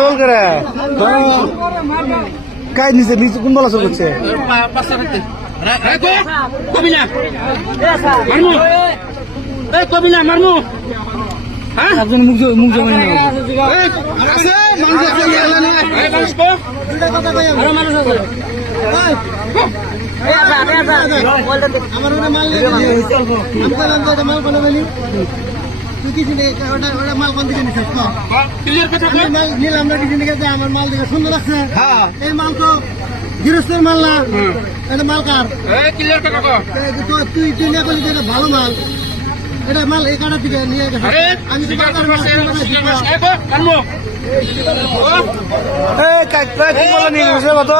role করে কাজ নিচে নিচে কোন বলা চলছে কবি না মারমু কবি না মারমু হ্যাঁ একজন মুখ মুখ জমা নেই মাল কোন দিকে নিচ্ছিস নিলাম না কিছু নিকে আমার মাল দেখে সুন্দর লাগছে এই মাল তো গৃহস্থের মাল না এটা মাল কার তুই তুই না করলি এটা ভালো মাল এটা মাল এই কাটার দিকে নিয়ে গেছে আমি ক্লিয়ার কথা